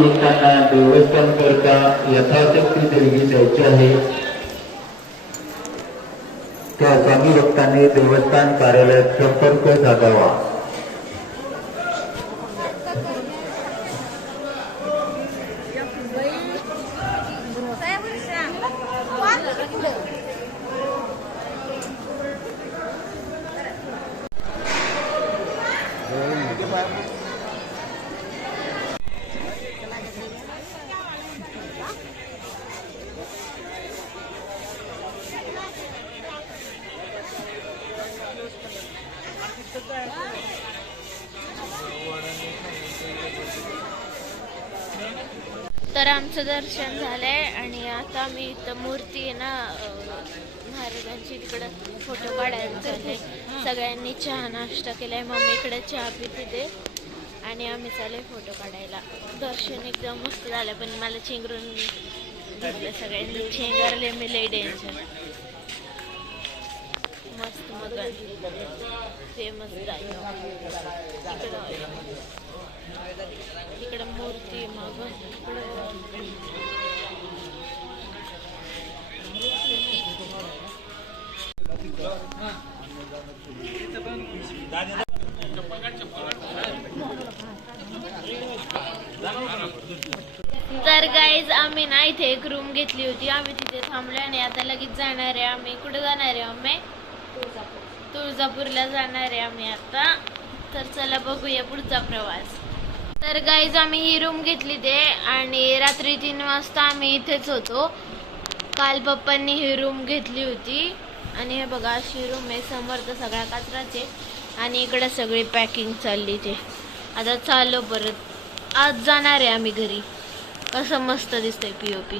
स्वामी भक्तांना देवस्थान करता यथाशक्ती देणगी द्यायची आहे, त्या स्वामी भक्तांनी देवस्थान कार्यालयात संपर्क साधावा। तर आमचं दर्शन झालंय आणि आता मी इथं मूर्ती आहे ना महाराजांची, तिकडं फोटो काढायला चालले। सगळ्यांनी चहा नाश्ता केलाय, मम्मी इकडे चहा पिते ते आणि आम्ही चालले फोटो काढायला। दर्शन एकदम मस्त झालं, पण मला चेंगरून घेतलं सगळ्यांनी, चेंगरले मी लई डेंजर। मस्त मगन फेमस इकडं मूर्ती मग तर गाईज आम्ही ना इथे एक रूम घेतली होती, आम्ही तिथे थांबलो आणि आता लगेच जाणार आहे आम्ही। कुठे जाणार आहे आम्ही? तुळजापूरला जाणार आहे आम्ही आता। तर चला बघूया पुढचा प्रवास। तर गाईज आम्ही ही रूम घेतली ते आणि रात्री 3 वाजता आम्ही इथेच होतो। काल पप्पांनी ही रूम घेतली होती आणि हे बघा अशी रूम आहे, समोर तर सगळा कचराचे आणि इकडे सगळी पॅकिंग चालली ते। आता चाललो परत, आज जाणार आहे आम्ही घरी। कसं मस्त दिसतंय POP।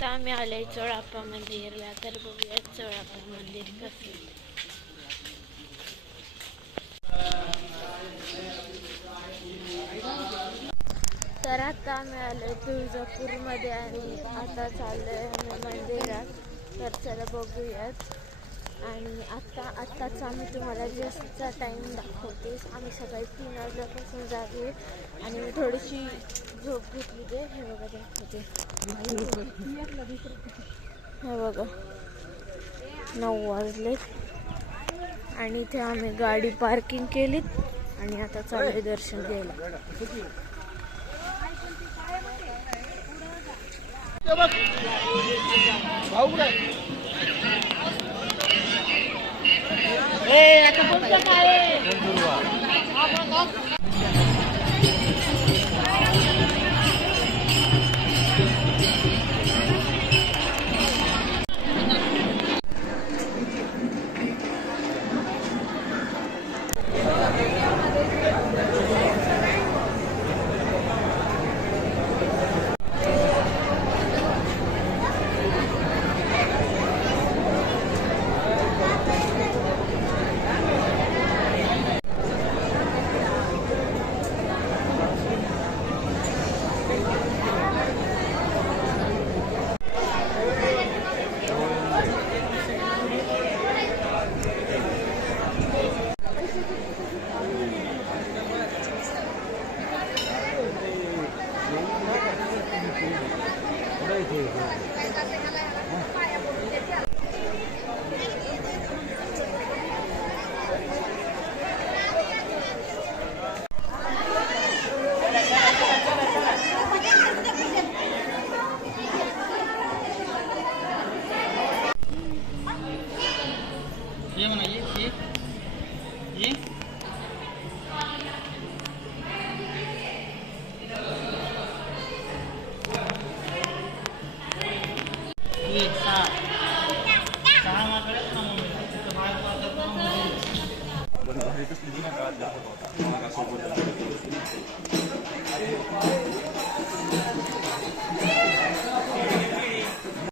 तर आम्ही आलोय चोळाप्पा मंदिरला, तर बघूया चोळाप्पा मंदिर कसं। तर आता आम्ही आलोय तुळजापूरमध्ये आणि आता चाललोय आम्ही मंदिरात। तर चला बघूयात। आणि आत्ताच आम्ही तुम्हाला जस्टचा टाईम दाखवते। आम्ही सकाळी 3 वाजल्यापासून जागे आणि मी थोडीशी झोप घेतली ते, हे बघा दाखवते। हे बघा 9 वाजले आणि इथे आम्ही गाडी पार्किंग केलीत आणि आता चाललोय दर्शन घ्यायला।